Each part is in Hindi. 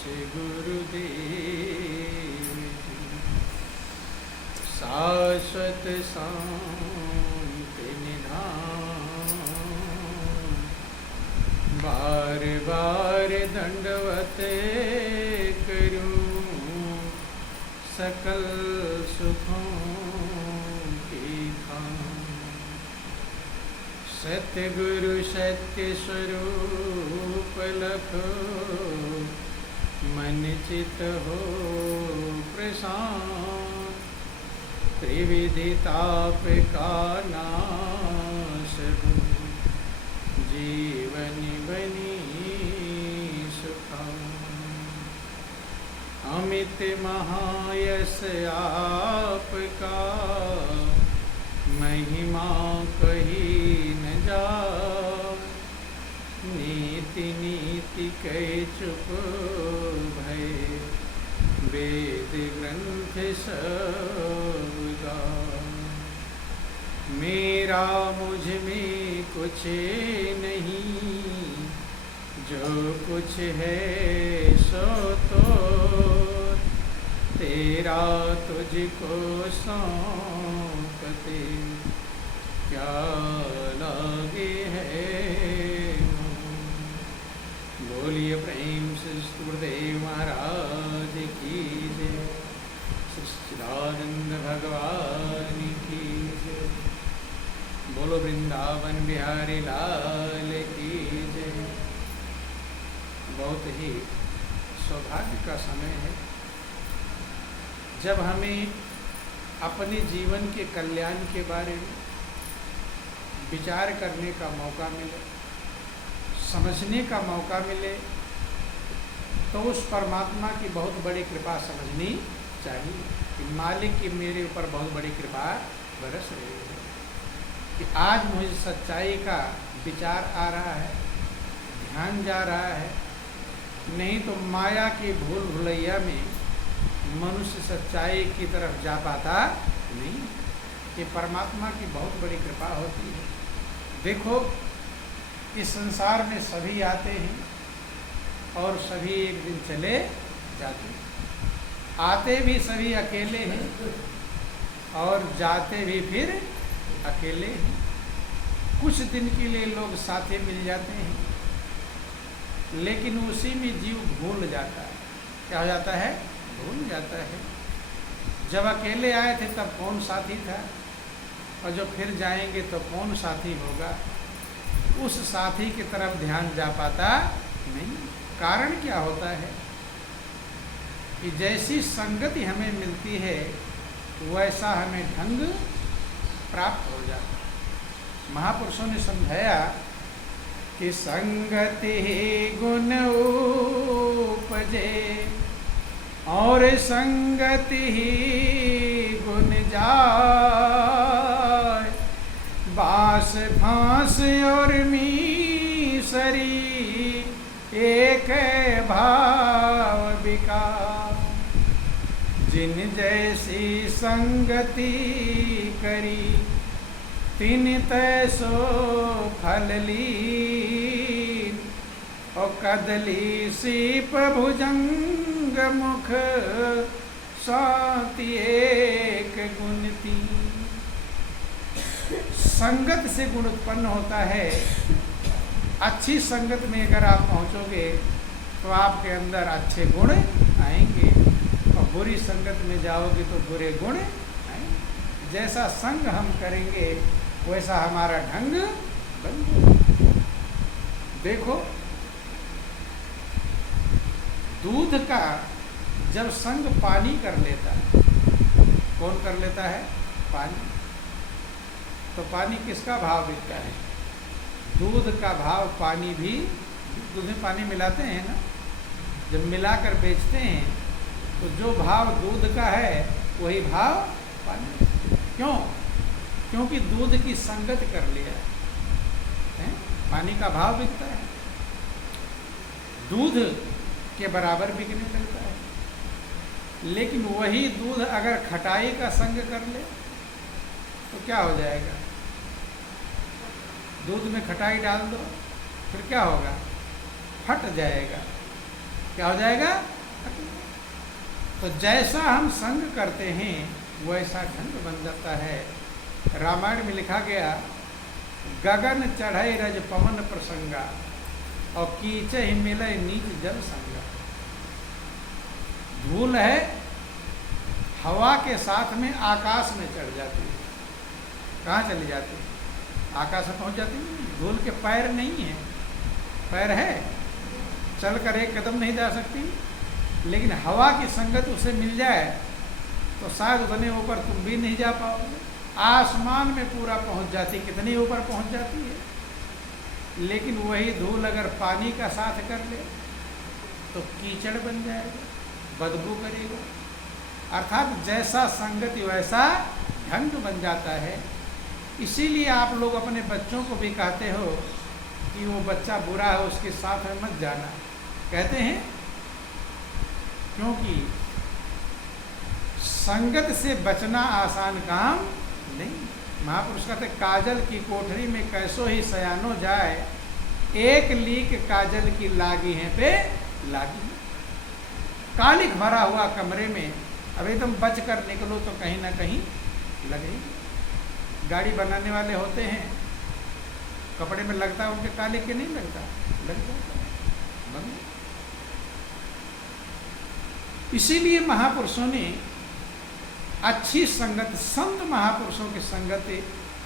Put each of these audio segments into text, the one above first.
से गुरुदेव शाश्वत शांति निधान। बार बार दंडवत करूं सकल सुखों की खान। सतगुरु सत्य स्वरूप लखो मन चित हो प्रशांत। त्रिविधि ताप का नाश हो जीवन बनी सुखान। अमित महायश आपका महिमा कही न जाए। नीति नीति कह चुप भय वेद ग्रंथ सब गाए। मेरा मुझ में कुछ नहीं जो कुछ है सो तो तेरा तुझको सौंपते क्या लागे है। बोलिए प्रेम से गुरुदेव महाराज की जय। सच्चिदानंद भगवान की जय। बोलो वृंदावन बिहारी लाल की जय। बहुत ही सौभाग्य का समय है जब हमें अपने जीवन के कल्याण के बारे में विचार करने का मौका मिले, समझने का मौका मिले, तो उस परमात्मा की बहुत बड़ी कृपा समझनी चाहिए कि मालिक की मेरे ऊपर बहुत बड़ी कृपा बरस रही है कि आज मुझे सच्चाई का विचार आ रहा है, ध्यान जा रहा है। नहीं तो माया की भूल भुलैया में मनुष्य सच्चाई की तरफ जा पाता नहीं। ये परमात्मा की बहुत बड़ी कृपा होती है। देखो, इस संसार में सभी आते हैं और सभी एक दिन चले जाते हैं। आते भी सभी अकेले हैं और जाते भी फिर अकेले हैं। कुछ दिन के लिए लोग साथे मिल जाते हैं, लेकिन उसी में जीव भूल जाता है। क्या हो जाता है? भूल जाता है। जब अकेले आए थे तब कौन साथी था, और जब फिर जाएंगे तो कौन साथी होगा। उस साथी की तरफ ध्यान जा पाता नहीं। कारण क्या होता है कि जैसी संगति हमें मिलती है वैसा हमें ढंग प्राप्त हो जाता है। महापुरुषों ने समझाया कि संगति ही गुण उपजे और संगति ही गुण जाय। बास फांस और मीसरी एक भाव विकार। जिन जैसी संगति करी तिन तैसो फल लीन। और कदली सीप भुजंग मुख साति एक गुण तीन। संगत से गुण उत्पन्न होता है। अच्छी संगत में अगर आप पहुंचोगे तो आपके अंदर अच्छे गुण आएंगे, और बुरी संगत में जाओगे तो बुरे गुण आएंगे। जैसा संग हम करेंगे वैसा हमारा ढंग बनेगा। देखो, दूध का जब संग पानी कर लेता है, कौन कर लेता है? पानी। तो पानी किसका भाव बिकता है? दूध का भाव पानी भी, दूध में पानी मिलाते हैं ना, जब मिलाकर बेचते हैं तो जो भाव दूध का है वही भाव पानी। क्यों? क्योंकि दूध की संगत कर लिया है। पानी का भाव बिकता है, दूध के बराबर बिकने लगता है। लेकिन वही दूध अगर खटाई का संग कर ले तो क्या हो जाएगा? दूध में खटाई डाल दो फिर क्या होगा? फट जाएगा। क्या हो जाएगा? तो जैसा हम संग करते हैं वैसा ढंग बन जाता है। रामायण में लिखा गया, गगन चढ़े रज पवन प्रसंगा और कीचे ही मिले नीच जल संगा। धूल है, हवा के साथ में आकाश में चढ़ जाती है। कहाँ चली जाती है? आकाश में पहुँच जाती है। धूल के पैर नहीं है, पैर है, चल कर एक कदम नहीं जा सकती, लेकिन हवा की संगत उसे मिल जाए तो शायद उतने ऊपर तुम भी नहीं जा पाओगे। आसमान में पूरा पहुंच जाती, कितनी ऊपर पहुंच जाती है। लेकिन वही धूल अगर पानी का साथ कर ले तो कीचड़ बन जाएगा, बदबू करेगा। अर्थात जैसा संगति वैसा ढंग बन जाता है। इसीलिए आप लोग अपने बच्चों को भी कहते हो कि वो बच्चा बुरा है उसके साथ में मत जाना, कहते हैं, क्योंकि संगत से बचना आसान काम नहीं। महापुरुष कहते, काजल की कोठरी में कैसो ही सयानो जाए, एक लीक काजल की लागी है पे लागी। कालिक भरा हुआ कमरे में अब एकदम बच कर निकलो तो कहीं ना कहीं लगेगी। गाड़ी बनाने वाले होते हैं, कपड़े में लगता है उनके कालिक के, नहीं लगता, लग जाता है। इसीलिए महापुरुषों ने अच्छी संगत, संत महापुरुषों की संगत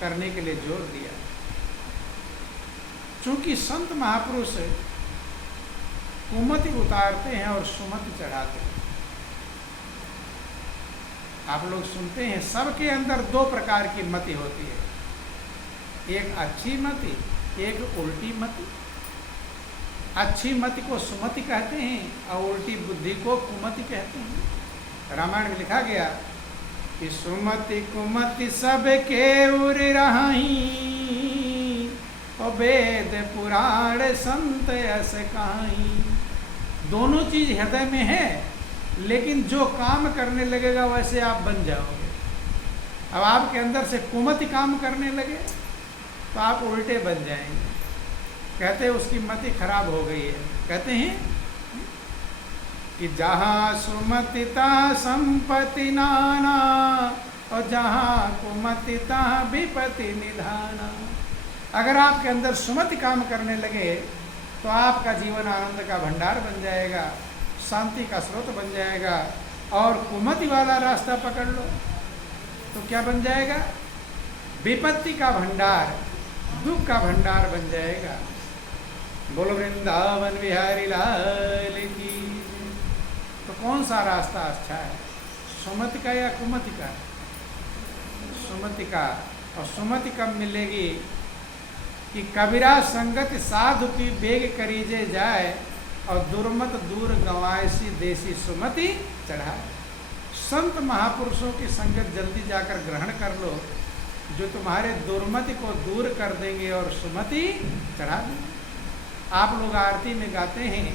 करने के लिए जोर दिया। चूंकि संत महापुरुष कुमति उतारते हैं और सुमति चढ़ाते हैं। आप लोग सुनते हैं सबके अंदर दो प्रकार की मति होती है, एक अच्छी मति, एक उल्टी मति। अच्छी मति को सुमति कहते हैं और उल्टी बुद्धि को कुमति कहते हैं। रामायण में लिखा गया कि सुमति कुमति सब के उर रही, और वेद पुराण संत यस कहाई। दोनों चीज हृदय में है, लेकिन जो काम करने लगेगा वैसे आप बन जाओगे। अब आपके अंदर से कुमति काम करने लगे तो आप उल्टे बन जाएंगे। कहते हैं उसकी मति खराब हो गई है। कहते हैं कि जहाँ सुमति तहाँ संपत्ति नाना, और जहाँ कुमति तहाँ विपत्ति निधाना। अगर आपके अंदर सुमति काम करने लगे तो आपका जीवन आनंद का भंडार बन जाएगा, शांति का स्रोत बन जाएगा। और कुमति वाला रास्ता पकड़ लो तो क्या बन जाएगा? विपत्ति का भंडार, दुख का भंडार बन जाएगा। बोलो वृंदावन बिहारी लाल की। तो कौन सा रास्ता अच्छा है, सुमति का या कुमति का? सुमति का। और सुमति कब मिलेगी? कि कबीरा संगत साधु की बेग करीजे जाए, और दुर्मत दूर गंवायसी देसी सुमति चढ़ाए। संत महापुरुषों की संगत जल्दी जाकर ग्रहण कर लो, जो तुम्हारे दुर्मति को दूर कर देंगे और सुमति चढ़ा देंगे। आप लोग आरती में गाते हैं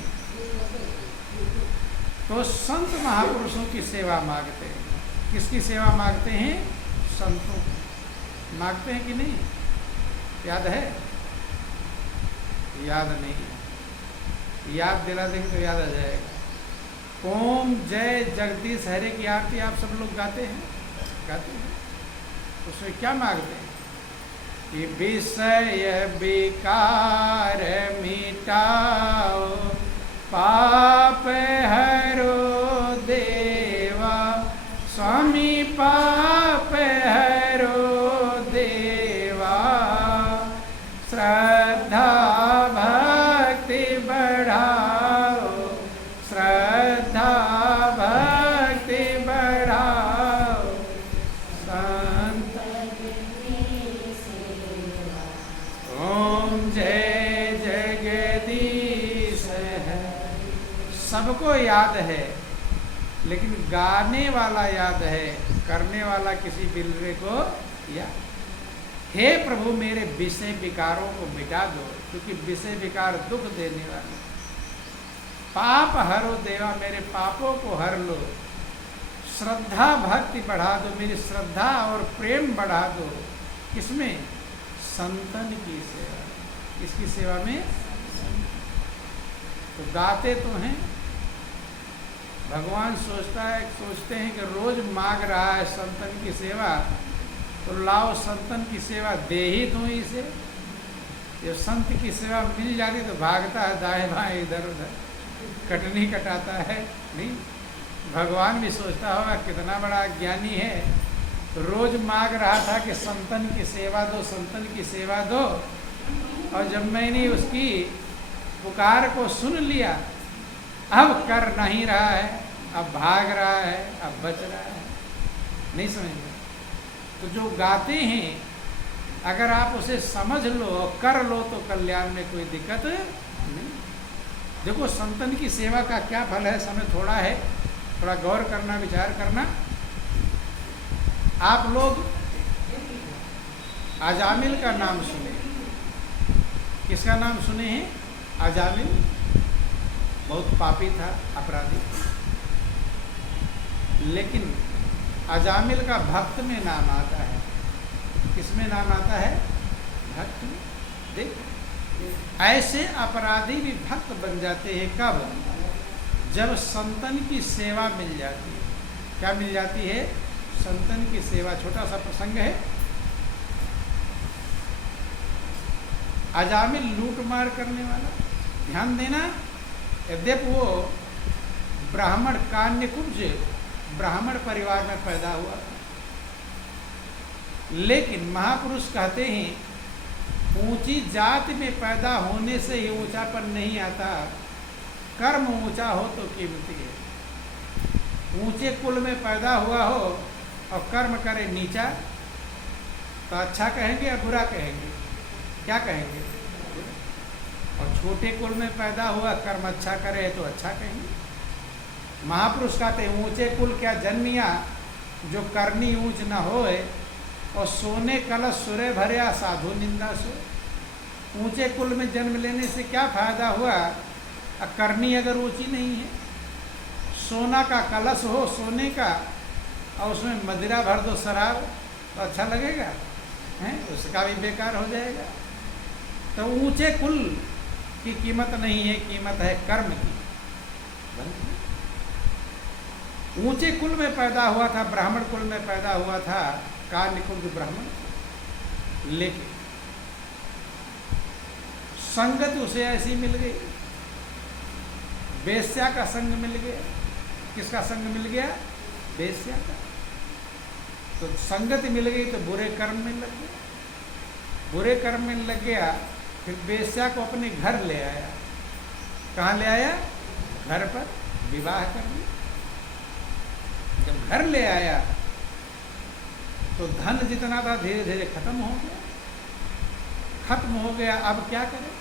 तो संत महापुरुषों की सेवा मांगते हैं। किसकी सेवा मांगते हैं? संतों की। मांगते हैं कि नहीं? याद है? याद नहीं, याद दिला देंगे तो याद आ जाएगा। ओम जय जगदीश हरे की आरती आप सब लोग गाते हैं, गाते हैं। उसमें क्या मांगते हैं? कि विषय विकार मिटाओ, पाप हरो देवा, स्वामी पाप हरो देवा। श्रद्धा भक्ति बढ़ाओ, श्रद्धा भक्ति बढ़ाओ, संत ओम जय जगदीश है। सबको याद है, लेकिन गाने वाला याद है, करने वाला किसी बिलरे को याद। हे प्रभु मेरे विषय विकारों को मिटा दो, क्योंकि विषय विकार दुख देने वाले। पाप हरो देवा, मेरे पापों को हर लो। श्रद्धा भक्ति बढ़ा दो, मेरी श्रद्धा और प्रेम बढ़ा दो। किसमें? संतन की सेवा। किसकी सेवा में? तो गाते तो हैं, भगवान सोचते हैं कि रोज मांग रहा है संतन की सेवा, तो लाओ संतन की सेवा दे ही दूँ इसे। जब संत की सेवा मिल जाती तो भागता है दाएं बाएं इधर उधर, कटनी कटाता है नहीं। भगवान भी सोचता होगा कितना बड़ा ज्ञानी है, तो रोज मांग रहा था कि संतन की सेवा दो, संतन की सेवा दो, और जब मैंने उसकी पुकार को सुन लिया, अब कर नहीं रहा है, अब भाग रहा है, अब बच रहा है। नहीं समझ में? तो जो गाते हैं अगर आप उसे समझ लो और कर लो तो कल्याण में कोई दिक्कत नहीं। देखो संतन की सेवा का क्या फल है, समय थोड़ा है, थोड़ा गौर करना, विचार करना। आप लोग अजामिल का नाम सुने, किसका नाम सुने हैं? अजामिल बहुत पापी था, अपराधी, लेकिन अजामिल का भक्त में नाम आता है। किसमें नाम आता है? भक्त में। देख ऐसे अपराधी भी भक्त बन जाते हैं। कब? जब संतन की सेवा मिल जाती है। क्या मिल जाती है? संतन की सेवा। छोटा सा प्रसंग है। अजामिल लूट मार करने वाला, ध्यान देना, यद्यपि वो ब्राह्मण कान्यकुब्ज ब्राह्मण परिवार में पैदा हुआ था, लेकिन महापुरुष कहते हैं ऊंची जाति में पैदा होने से ही ऊंचापन नहीं आता, कर्म ऊंचा हो तो कीमती है। ऊंचे कुल में पैदा हुआ हो और कर्म करे नीचा तो अच्छा कहेंगे या बुरा कहेंगे? क्या कहेंगे? और छोटे कुल में पैदा हुआ, कर्म अच्छा करे तो अच्छा कहेंगे। महापुरुष कहते हैं ऊंचे कुल क्या जन्मिया, जो करनी ऊंच न होए, और सोने कलश सुरे भरिया साधु निंदा सो। ऊंचे कुल में जन्म लेने से क्या फायदा हुआ, करनी अगर ऊंची नहीं है। सोना का कलश हो सोने का, और उसमें मदिरा भर दो शराब, तो अच्छा लगेगा? हैं? उसका भी बेकार हो जाएगा। तो ऊंचे कुल की कीमत नहीं है, कीमत है कर्म की। ऊंचे कुल में पैदा हुआ था, ब्राह्मण कुल में पैदा हुआ था, कान्यकुब्ज ब्राह्मण, लेकिन संगत उसे ऐसी मिल गई, वेश्या का संग मिल गया। किसका संग मिल गया? वेश्या का। तो संगत मिल गई तो बुरे कर्म में लग गया, बुरे कर्म में लग गया। फिर वेश्या को अपने घर ले आया। कहाँ ले आया? घर पर विवाह कर लिया। जब घर ले आया तो धन जितना था धीरे धीरे खत्म हो गया। खत्म हो गया, अब क्या करें?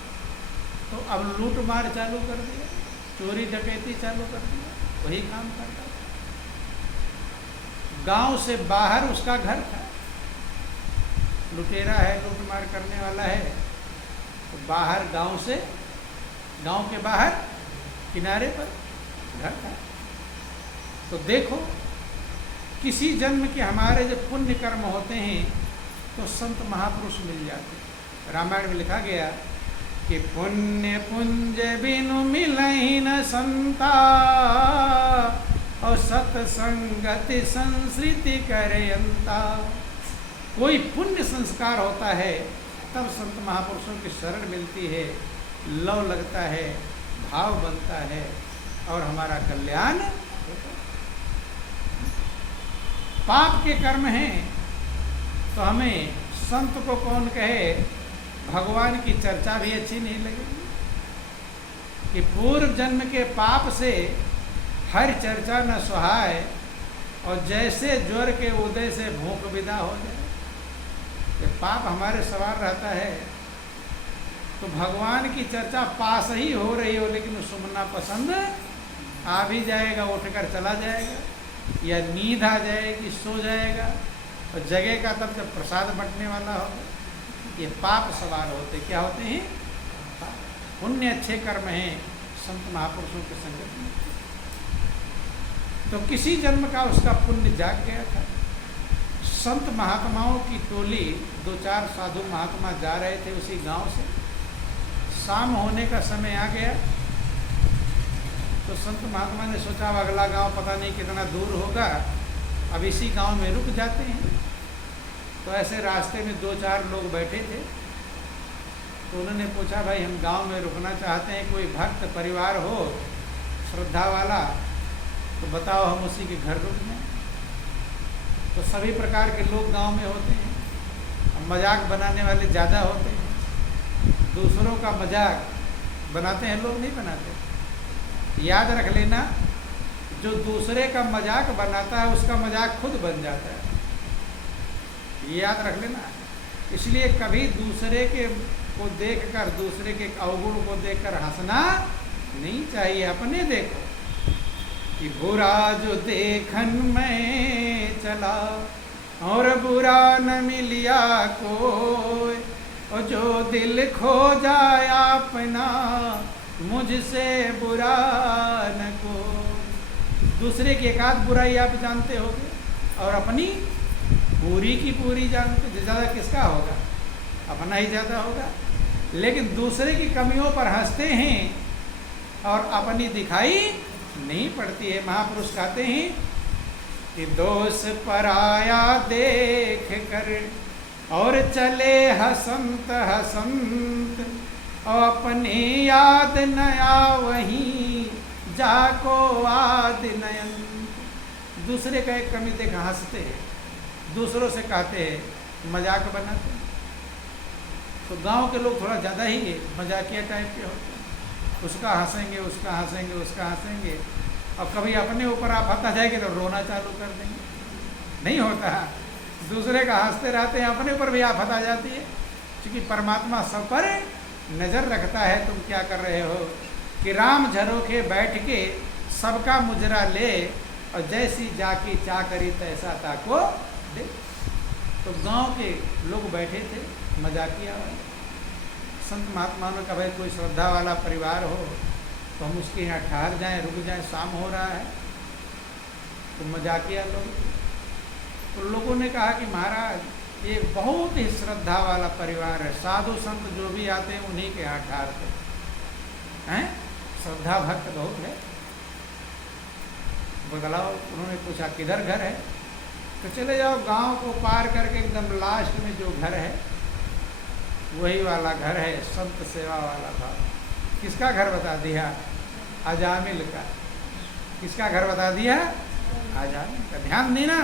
तो अब लूट मार चालू कर दिया, चोरी डकैती चालू कर दिया, वही काम करता था। गांव से बाहर उसका घर था। लुटेरा है, लूट मार करने वाला है, तो बाहर गांव से, गांव के बाहर किनारे पर घर था। तो देखो किसी जन्म के हमारे जो पुण्य कर्म होते हैं तो संत महापुरुष मिल जाते हैं। रामायण में लिखा गया कि पुण्य पुंज बिनु मिलहि न संता, और सत्संगति संस्कृति करे अंता। कोई पुण्य संस्कार होता है तब संत महापुरुषों की शरण मिलती है, लव लगता है, भाव बनता है, और हमारा कल्याण। पाप के कर्म हैं तो हमें संत को कौन कहे, भगवान की चर्चा भी अच्छी नहीं लगेगी कि पूर्व जन्म के पाप से हर चर्चा न सुहाए, और जैसे ज्वर के उदय से भूख विदा हो जाए। ये पाप हमारे सवार रहता है तो भगवान की चर्चा पास ही हो रही हो, लेकिन सुनना पसंद आ भी जाएगा, उठकर चला जाएगा, या नींद आ जाएगी, सो जाएगा, और जगह का तब जब प्रसाद बंटने वाला होगा। ये पाप सवार होते, क्या होते हैं? पुण्य अच्छे कर्म हैं संत महापुरुषों के संगत में। तो किसी जन्म का उसका पुण्य जाग गया था। संत महात्माओं की टोली, 2-4 साधु महात्मा जा रहे थे उसी गांव से। शाम होने का समय आ गया तो संत महात्मा ने सोचा अब अगला गांव पता नहीं कितना दूर होगा, अब इसी गांव में रुक जाते हैं। तो ऐसे रास्ते में 2-4 लोग बैठे थे, तो उन्होंने पूछा भाई हम गांव में रुकना चाहते हैं, कोई भक्त परिवार हो श्रद्धा वाला तो बताओ, हम उसी के घर रुक जाएं। तो सभी प्रकार के लोग गांव में होते हैं, अब मजाक बनाने वाले ज़्यादा होते हैं, दूसरों का मजाक बनाते हैं लोग, नहीं बनाते। याद रख लेना, जो दूसरे का मजाक बनाता है उसका मजाक खुद बन जाता है, याद रख लेना। इसलिए कभी दूसरे के को देखकर, दूसरे के अवगुण को देखकर हंसना नहीं चाहिए। अपने देखो कि बुरा जो देखन में चला और बुरा न मिलिया कोई, और जो दिल खो जाए अपना मुझसे बुरा न कोई। दूसरे की एकाध बुराई आप जानते होगे और अपनी पूरी की पूरी जानते, ज़्यादा किसका होगा? अपना ही ज़्यादा होगा। लेकिन दूसरे की कमियों पर हंसते हैं और अपनी दिखाई नहीं पड़ती है। महापुरुष कहते हैं कि दोष पराया देख कर और चले हसंत हसंत, और अपनी याद नया वही जाको आद नयन। दूसरे का एक कमी देख हंसते हैं, दूसरों से कहते हैं, मजाक बनाते हैं। तो गांव के लोग थोड़ा ज़्यादा ही मजाकिया टाइप के होते हैं, उसका हंसेंगे, उसका हंसेंगे, उसका हंसेंगे, और कभी अपने ऊपर आप हंसा जाएंगे तो रोना चालू कर देंगे। नहीं होता, दूसरे का हंसते रहते हैं, अपने ऊपर भी आफत आ जाती है। क्योंकि परमात्मा सब पर नज़र रखता है। तुम क्या कर रहे हो कि राम झरोखे बैठ के सबका मुजरा ले, और जैसी जाकी चा करी तैसा ताको दे। तो गांव के लोग बैठे थे मजाकिया वाले। संत महात्मा ने कहा भाई कोई श्रद्धा वाला परिवार हो तो हम उसके यहाँ ठहर जाएं, रुक जाएं, शाम हो रहा है। तो मजाकिया लोग, तो लोगों ने कहा कि महाराज ये बहुत ही श्रद्धा वाला परिवार है, साधु संत जो भी आते हैं उन्हीं के यहाँ ठहरते हैं, श्रद्धा भक्त बहुत है। बदलाव, उन्होंने पूछा किधर घर है? तो चले जाओ गांव को पार करके एकदम लास्ट में जो घर है वही वाला घर है, संत सेवा वाला था। किसका घर बता दिया? अजामिल का। किसका घर बता दिया? अजामिल का। ध्यान देना,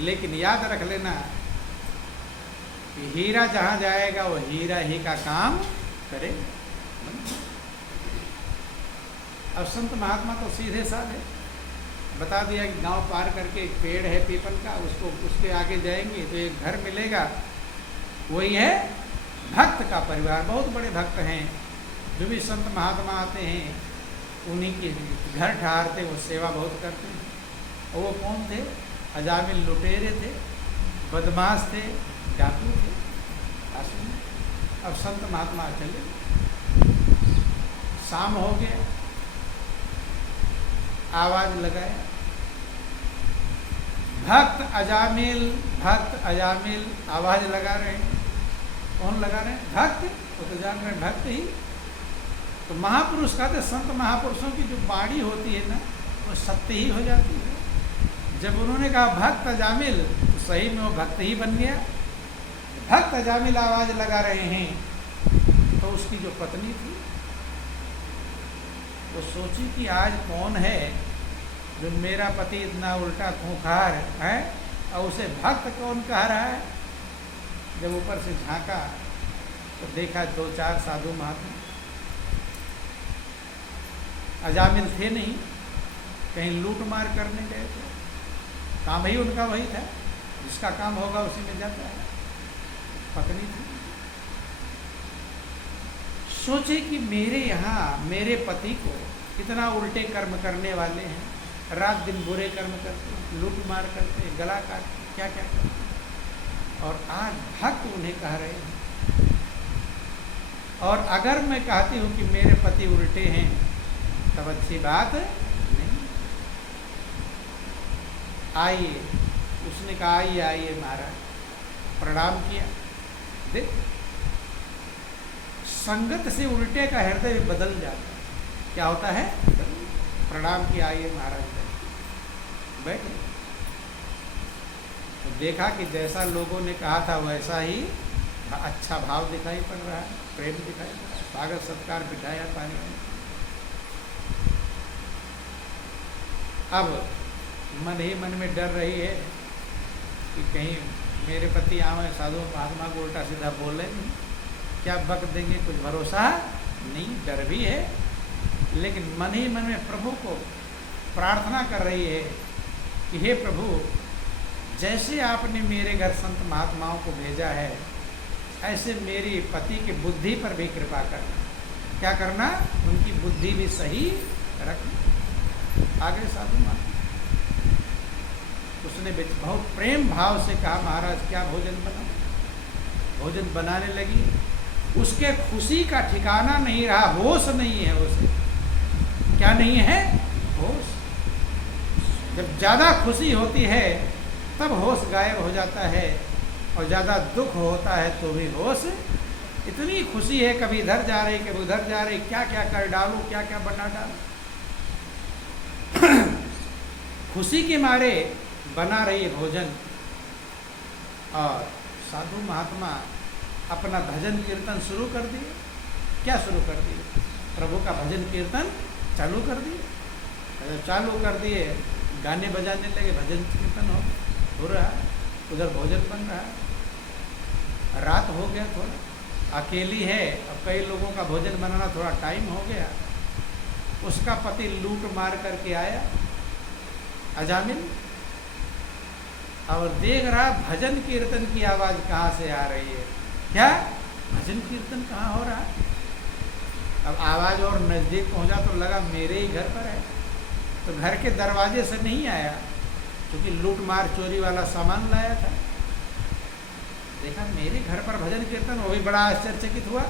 लेकिन याद रख लेना कि हीरा जहां जाएगा वो हीरा ही का काम करेगा। अब संत महात्मा तो सीधे साधे बता दिया कि गांव पार करके एक पेड़ है पीपल का, उसको उसके आगे जाएंगे तो एक घर मिलेगा, वही है भक्त का परिवार। बहुत बड़े भक्त हैं, जो भी संत महात्मा आते हैं उन्हीं के घर ठहरते, वो सेवा बहुत करते हैं। और वो कौन थे? अजामिल लुटेरे थे, बदमाश थे, डाकू थे। अब संत महात्मा चले, शाम हो गया, आवाज लगाया, भक्त अजामिल, भक्त अजामिल, आवाज लगा रहे हैं। कौन लगा रहे हैं? भक्त। वो तो जान रहे हैं भक्त ही। तो महापुरुष कहते, संत महापुरुषों की जो बाणी होती है ना, वो सत्य ही हो जाती है। जब उन्होंने कहा भक्त अजामिल, तो सही में वो भक्त ही बन गया। भक्त अजामिल आवाज लगा रहे हैं, तो उसकी जो पत्नी थी वो सोची कि आज कौन है जो मेरा पति इतना उल्टा खूंखार है, और उसे भक्त कौन कह रहा है। जब ऊपर से झांका तो देखा 2-4 साधु महात्मा। अजामिल थे नहीं, कहीं लूट मार करने गए थे, काम ही उनका वही था, जिसका काम होगा उसी में जाता है। पत्नी थी, सोचे कि मेरे यहाँ मेरे पति को कितना उल्टे कर्म करने वाले हैं, रात दिन बुरे कर्म करते हैं, लूट मार करते हैं, गला काटते, क्या क्या करते हैं, और आज भक्त उन्हें कह रहे हैं। और अगर मैं कहती हूँ कि मेरे पति उल्टे हैं तब अच्छी बात नहीं। आइए, उसने कहा आइए आइए महाराज, प्रणाम किया। देख संगत से उल्टे का हृदय बदल जाता है। क्या होता है? प्रणाम किया, आइए महाराज बैठे। तो देखा कि जैसा लोगों ने कहा था वैसा ही अच्छा भाव दिखाई पड़ रहा है, प्रेम दिखाई पड़ रहा है, स्वागत सत्कार बिठाया पानी में। अब मन ही मन में डर रही है कि कहीं मेरे पति आवे साधु महात्मा को उल्टा सीधा बोले नहीं, क्या बक देंगे, कुछ भरोसा नहीं, डर भी है। लेकिन मन ही मन में प्रभु को प्रार्थना कर रही है कि हे प्रभु, जैसे आपने मेरे घर संत महात्माओं को भेजा है, ऐसे मेरी पति की बुद्धि पर भी कृपा करना। क्या करना? उनकी बुद्धि भी सही रखना। आगे साधु महात्मा उसने बहुत प्रेम भाव से कहा, महाराज क्या भोजन बनाओ। भोजन बनाने लगी। उसके खुशी का ठिकाना नहीं रहा, होश नहीं है उसे। क्या नहीं है? होश। जब ज़्यादा खुशी होती है तब होश गायब हो जाता है, और ज़्यादा दुख होता है तो भी होश। इतनी खुशी है, कभी इधर जा रही, कभी उधर जा रही, क्या क्या कर डालूं, क्या क्या बना डालूं। खुशी के मारे बना रही भोजन। और साधु महात्मा अपना भजन कीर्तन शुरू कर दिए। क्या शुरू कर दिए? प्रभु का भजन कीर्तन चालू कर दिए। चालू कर दिए, गाने बजाने लगे, भजन कीर्तन हो रहा, उधर भोजन बन रहा। रात हो गया, थोड़ा अकेली है, अब कई लोगों का भोजन बनाना थोड़ा टाइम हो गया। उसका पति लूट मार करके आया अजामिल, और देख रहा भजन कीर्तन की आवाज़ कहाँ से आ रही है। क्या भजन कीर्तन कहाँ हो रहा है? अब आवाज़ और नज़दीक पहुँचा तो लगा मेरे ही घर पर है। तो घर के दरवाजे से नहीं आया, क्योंकि लूट मार चोरी वाला सामान लाया था। देखा मेरे घर पर भजन कीर्तन, वो भी बड़ा आश्चर्यचकित हुआ।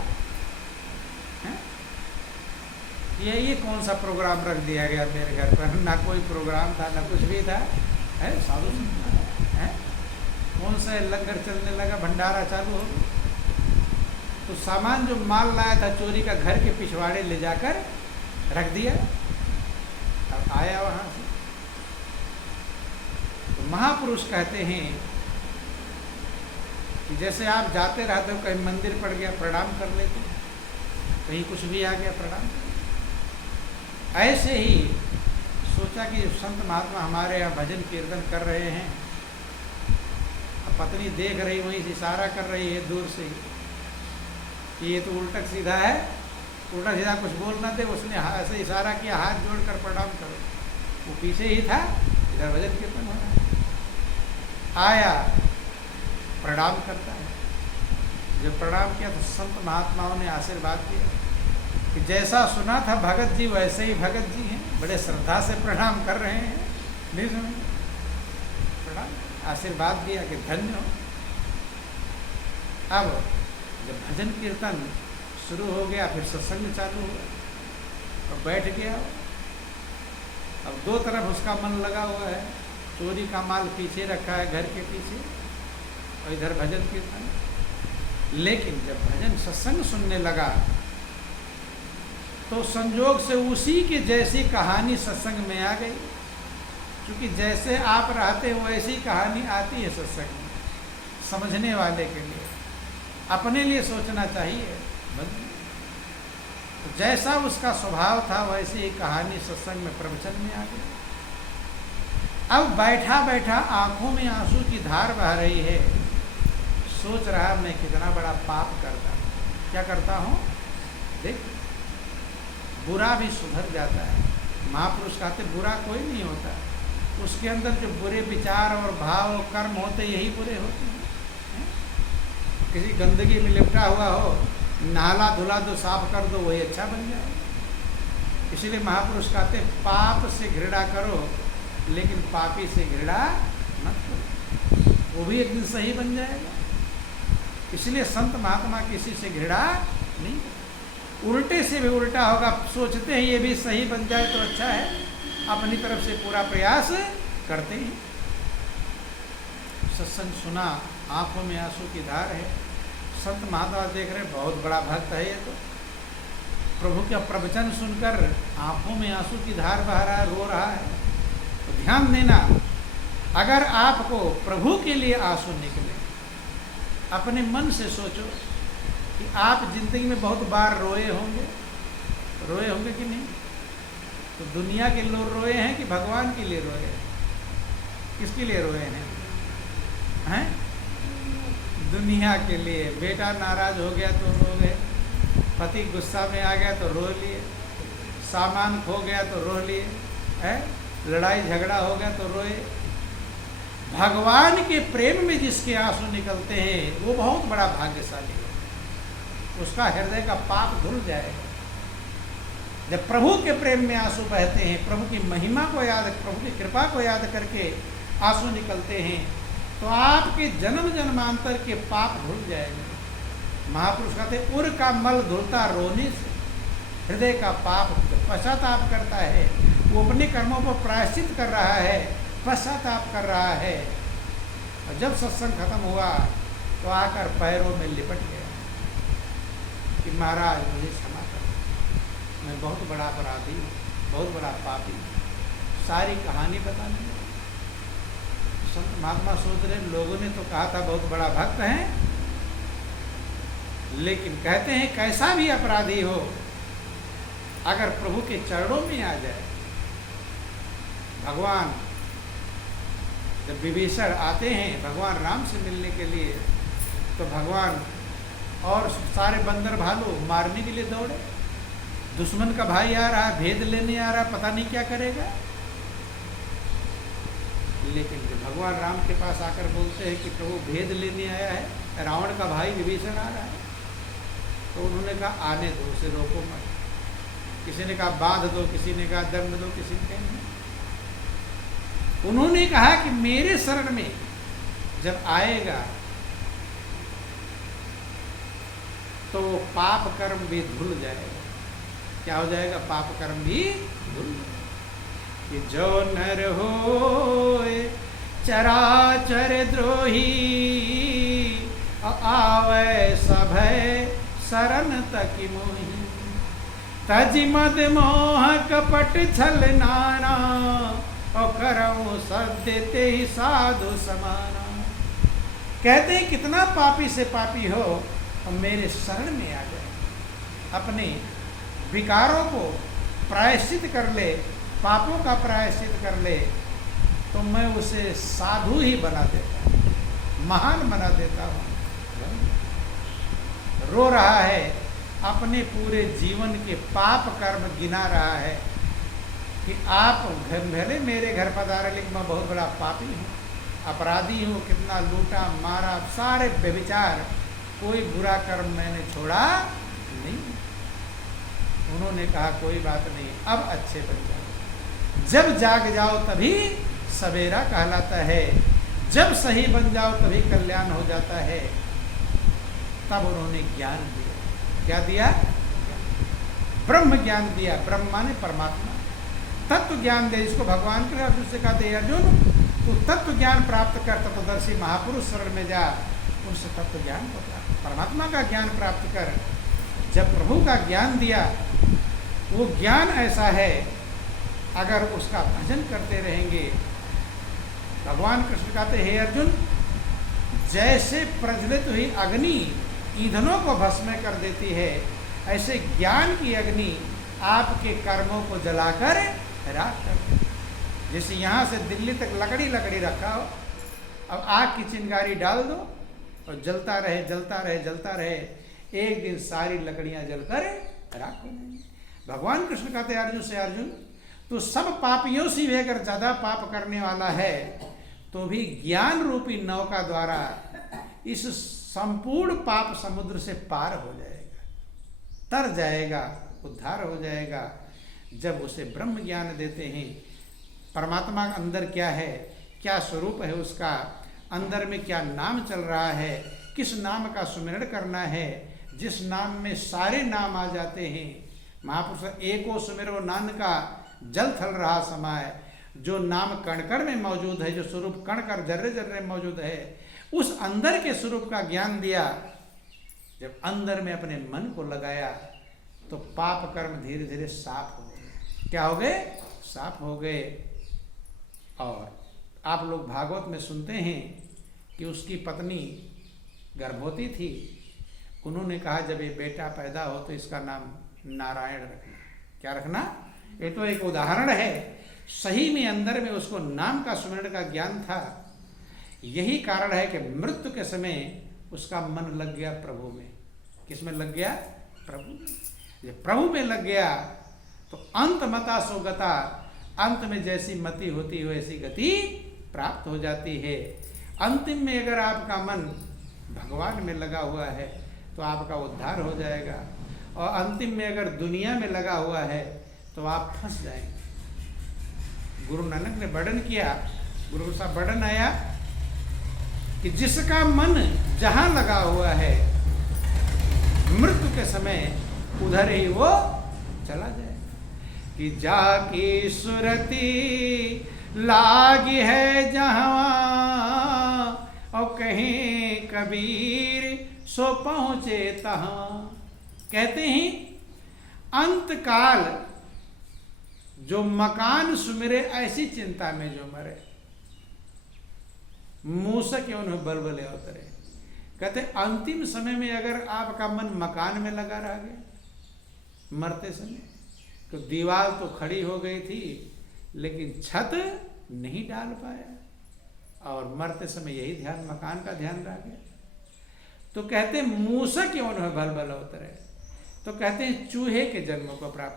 ये कौन सा प्रोग्राम रख दिया गया मेरे घर पर? ना कोई प्रोग्राम था, ना कुछ भी था। है साधु है, कौन सा लंगर चलने लगा, भंडारा चालू हो। तो सामान जो माल लाया था चोरी का, घर के पिछवाड़े ले जाकर रख दिया। अब आया वहाँ से। तो महापुरुष कहते हैं कि जैसे आप जाते रहते हो, कहीं मंदिर पड़ गया प्रणाम कर लेते, कहीं कुछ भी आ गया प्रणाम। ऐसे ही सोचा कि संत महात्मा हमारे यहाँ भजन कीर्तन कर रहे हैं। अब पत्नी देख रही, वहीं से इशारा कर रही है दूर से कि ये तो उल्टा सीधा है, उल्टा सीधा कुछ बोल ना दे। उसने ऐसे इशारा किया, हाथ जोड़कर प्रणाम करो। वो पीछे ही था, इधर भजन कीर्तन हो रहा। आया, प्रणाम करता है। जब प्रणाम किया तो संत महात्माओं ने आशीर्वाद दिया कि जैसा सुना था भगत जी वैसे ही भगत जी हैं, बड़े श्रद्धा से प्रणाम कर रहे हैं। नहीं सुन प्रणाम, आशीर्वाद दिया कि धन्य हो। अब जब भजन कीर्तन शुरू हो गया, फिर सत्संग चालू हुआ, और बैठ गया। अब दो तरफ उसका मन लगा हुआ है, चोरी का माल पीछे रखा है घर के पीछे, और इधर भजन कीर्तन। लेकिन जब भजन सत्संग सुनने लगा तो संजोग से उसी के जैसी कहानी सत्संग में आ गई। क्योंकि जैसे आप रहते हो वैसी कहानी आती है सत्संग में, समझने वाले के लिए। अपने लिए सोचना चाहिए। तो जैसा उसका स्वभाव था वैसे ही कहानी सत्संग में प्रवचन में आ गई। अब बैठा बैठा आंखों में आंसू की धार बह रही है। सोच रहा मैं कितना बड़ा पाप करता, क्या करता हूँ। देख, बुरा भी सुधर जाता है। महापुरुष कहते बुरा कोई नहीं होता, उसके अंदर जो बुरे विचार और भाव और कर्म होते यही बुरे होते हैं। किसी गंदगी में लिपटा हुआ हो, नाला धुला दो, साफ कर दो, वही अच्छा बन जाए। इसीलिए महापुरुष कहते पाप से घृणा करो, लेकिन पापी से घृणा मत करो, वो भी एक दिन सही बन जाएगा। इसलिए संत महात्मा किसी से घृणा नहीं, उल्टे से भी उल्टा होगा। सोचते हैं ये भी सही बन जाए तो अच्छा है, अपनी तरफ से पूरा प्रयास करते हैं। सत्संग सुना, आंखों में आंसू की धार है। संत महात्मा देख रहे बहुत बड़ा भक्त है ये, तो प्रभु का प्रवचन सुनकर आंखों में आंसू की धार बह रहा है, रो रहा है। तो ध्यान देना, अगर आपको प्रभु के लिए आंसू निकले, अपने मन से सोचो कि आप जिंदगी में बहुत बार रोए होंगे कि नहीं? तो दुनिया के लोग रोए हैं कि भगवान के लिए रोए हैं? किसके लिए रोए हैं? दुनिया के लिए। बेटा नाराज हो गया तो रो गए, पति गुस्सा में आ गया तो रो लिए, सामान खो गया तो रो लिए, है लड़ाई झगड़ा हो गया तो रोए। भगवान के प्रेम में जिसके आंसू निकलते हैं वो बहुत बड़ा भाग्यशाली है, उसका हृदय का पाप धुल जाएगा। जब प्रभु के प्रेम में आंसू बहते हैं, प्रभु की महिमा को याद, प्रभु की कृपा को याद करके आंसू निकलते हैं, तो आपके जन्म जन्मांतर के पाप धुल जाएंगे। महापुरुष कहते उर का मल धुलता रोने से, हृदय का पाप पश्चाताप करता है, वो अपने कर्मों को प्रायश्चित कर रहा है, पश्चाताप कर रहा है। और जब सत्संग खत्म हुआ तो आकर पैरों में लिपट गया कि महाराज मुझे क्षमा कर, मैं बहुत बड़ा अपराधी हूँ, बहुत बड़ा पापी। सारी कहानी बताने लगा। संत महात्मा सोच रहे लोगों ने तो कहा था बहुत बड़ा भक्त है, लेकिन कहते हैं कैसा भी अपराधी हो अगर प्रभु के चरणों में आ जाए। भगवान जब विभीषण आते हैं भगवान राम से मिलने के लिए, तो भगवान और सारे बंदर भालू मारने के लिए दौड़े। दुश्मन का भाई आ रहा, भेद लेने आ रहा, पता नहीं क्या करेगा। लेकिन जब भगवान राम के पास आकर बोलते हैं कि प्रभु भेद लेने आया है, रावण का भाई विभीषण आ रहा है, तो उन्होंने कहा आने दो, उसे रोको मत। किसी ने कहा बांध दो, किसी ने कहा दंड दो, किसी ने कहा नहीं। उन्होंने कहा कि मेरे शरण में जब आएगा तो पाप कर्म भी धुल जाएगा। क्या हो जाएगा? पाप कर्म भी धुल जाएगा। कि जो नर होए चराचर द्रोही, आवे सभय शरण तक मोही। तज मद मोह कपट छल नाना, और करऊं सद्य ते ही साधु समाना। कहते हैं कितना पापी से पापी हो और मेरे शरण में आ जाए, अपने विकारों को प्रायश्चित कर ले, पापों का प्रायश्चित कर ले, तो मैं उसे साधु ही बना देता हूँ, महान बना देता हूँ। रो रहा है, अपने पूरे जीवन के पाप कर्म गिना रहा है कि आप भले मेरे घर पधारे, लेकिन मैं बहुत बड़ा पापी हूँ, अपराधी हूँ, कितना लूटा मारा, सारे व्यभिचार, कोई बुरा कर्म मैंने छोड़ा नहीं। उन्होंने कहा कोई बात नहीं, अब अच्छे बन जाओ। जब जाग जाओ तभी सवेरा कहलाता है, जब सही बन जाओ तभी कल्याण हो जाता है। तब उन्होंने ज्ञान दिया। क्या दिया? ब्रह्म ज्ञान दिया। ब्रह्म माने परमात्मा, तत्व ज्ञान दे। इसको भगवान के अर्जुन से कहते हैं, अर्जुन तू तत्व ज्ञान प्राप्त कर, तत्वदर्शी महापुरुष शरण में जा, उनसे तत्व ज्ञान को प्राप्त, परमात्मा का ज्ञान प्राप्त कर। जब प्रभु का ज्ञान दिया, वो ज्ञान ऐसा है अगर उसका भजन करते रहेंगे। भगवान कृष्ण कहते हे अर्जुन, जैसे प्रज्वलित हुई अग्नि ईंधनों को भस्म कर देती है, ऐसे ज्ञान की अग्नि आपके कर्मों को जलाकर राख कर। जैसे यहाँ से दिल्ली तक लकड़ी लकड़ी रखा हो, अब आग की चिंगारी डाल दो और जलता रहे जलता रहे जलता रहे, एक दिन सारी लकड़ियां जलकर राख हो जाएंगी। भगवान कृष्ण कहते अर्जुन से, अर्जुन तो सब पापियों से भी अगर ज्यादा पाप करने वाला है तो भी ज्ञान रूपी नौका द्वारा इस संपूर्ण पाप समुद्र से पार हो जाएगा, तर जाएगा, उद्धार हो जाएगा। जब उसे ब्रह्म ज्ञान देते हैं, परमात्मा अंदर क्या है, क्या स्वरूप है उसका, अंदर में क्या नाम चल रहा है, किस नाम का सुमिरण करना है, जिस नाम में सारे नाम आ जाते हैं। महापुरुष एको सुमिरो नान का जल थल रहा समाय, जो नाम कण कण में मौजूद है, जो स्वरूप कण कण जर्रे जर्रे में मौजूद है, उस अंदर के स्वरूप का ज्ञान दिया जब अंदर में अपने मन को लगाया तो पाप कर्म धीरे धीरे साफ हो गए। क्या हो गए? साफ हो गए। और आप लोग भागवत में सुनते हैं कि उसकी पत्नी गर्भवती थी। उन्होंने कहा जब ये बेटा पैदा हो तो इसका नाम नारायण रखना। क्या रखना? ये तो एक उदाहरण है। सही में अंदर में उसको नाम का स्मरण का ज्ञान था। यही कारण है कि मृत्यु के समय उसका मन लग गया प्रभु में। किस में लग गया? प्रभु में। जब प्रभु में लग गया तो अंत मता सो गता, अंत में जैसी मति होती है वैसी गति प्राप्त हो जाती है। अंतिम में अगर आपका मन भगवान में लगा हुआ है तो आपका उद्धार हो जाएगा, और अंतिम में अगर दुनिया में लगा हुआ है तो आप फंस जाएंगे। गुरु नानक ने वर्णन किया, गुरु साहब वर्णन आया कि जिसका मन जहां लगा हुआ है मृत्यु के समय उधर ही वो चला जाए। कि जाकी सुरती लागी है जहां, और कहीं कबीर सो पहुंचे तहां। कहते हैं अंत काल जो मकान सुमिरे ऐसी चिंता में जो मरे, मूसक उन्हें बलबले उतरे। कहते अंतिम समय में अगर आपका मन मकान में लगा रह गया मरते समय, तो दीवार तो खड़ी हो गई थी लेकिन छत नहीं डाल पाया, और मरते समय यही ध्यान मकान का ध्यान रह गया। तो कहते मूसक उन्हें बलबल उतरे। तो कहते हैं चूहे के जन्म को प्राप्त